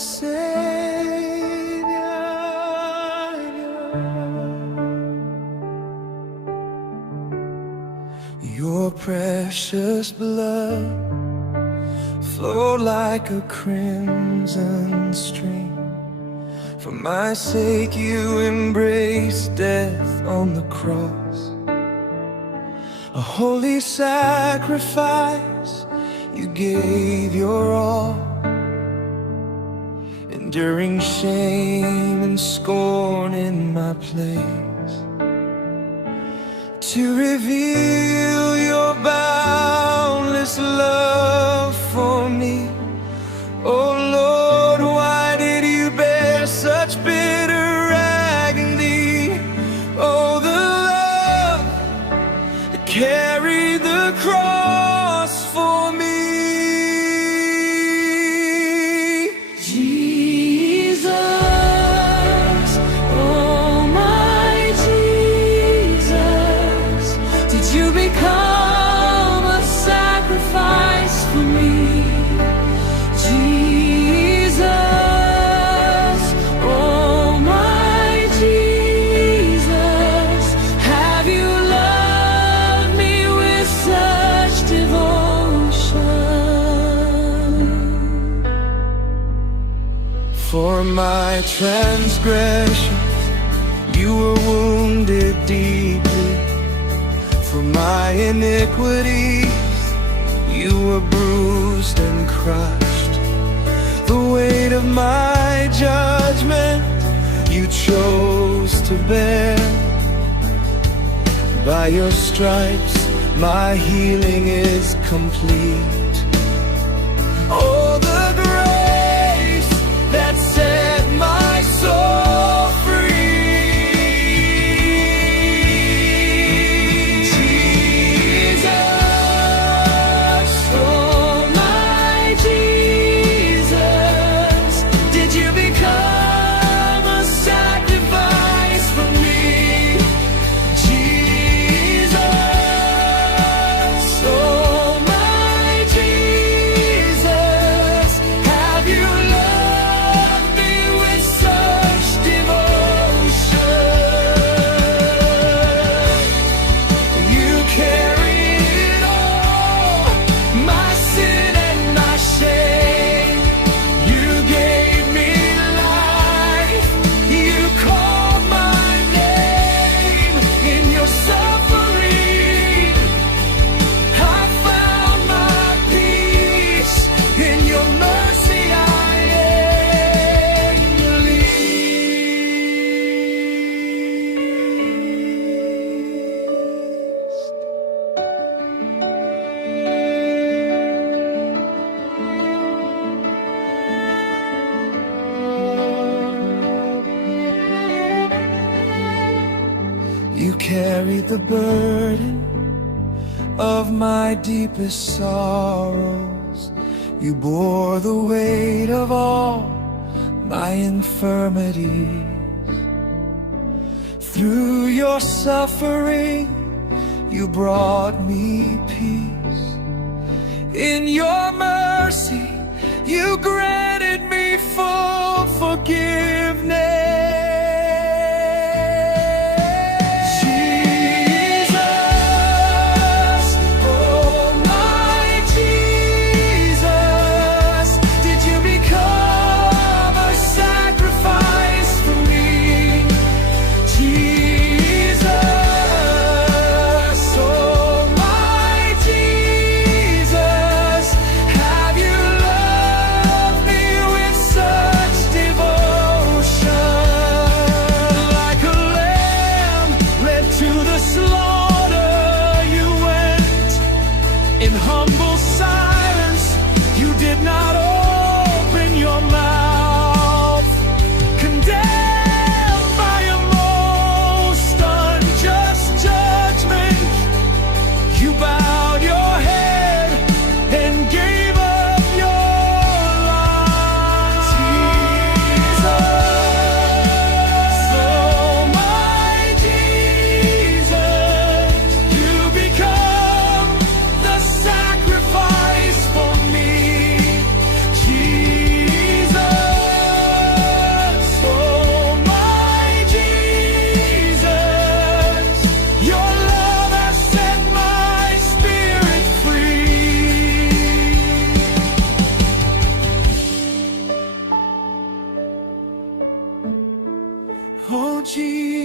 Savior. Your precious blood flowed like a crimson stream. For my sake you embraced death on the cross, a holy sacrifice. You gave your all, enduring shame and scorn in my place, to reveal your boundless love for me. Oh Lord, why did you bear such bitter agony? Oh, the love that carried the cross for me. Jesus, oh my Jesus, did you become a sacrifice for me? Jesus, oh my Jesus, have you loved me with such devotion? For my transgressions you were wounded deeply, for my iniquities you were bruised and crushed. The weight of my judgment you chose to bear. By your stripes my healing is complete. Oh, the grace that set my soul free. Jesus, oh my Jesus, did you become a sacrifice for me? Jesus, oh my Jesus, have you loved me with such devotion? You carried all my sin and my shame. You gave me life. You called my name. In your suffering I found my peace. In your mercy I am released. You carried the burden of my deepest sorrows. You bore the weight of all my infirmities. Through your suffering you brought me peace. In your mercy you granted me full forgiveness. Jesus, oh my Jesus, did you become a sacrifice for me? Jesus, oh my Jesus, have you loved me with such devotion? Jesus.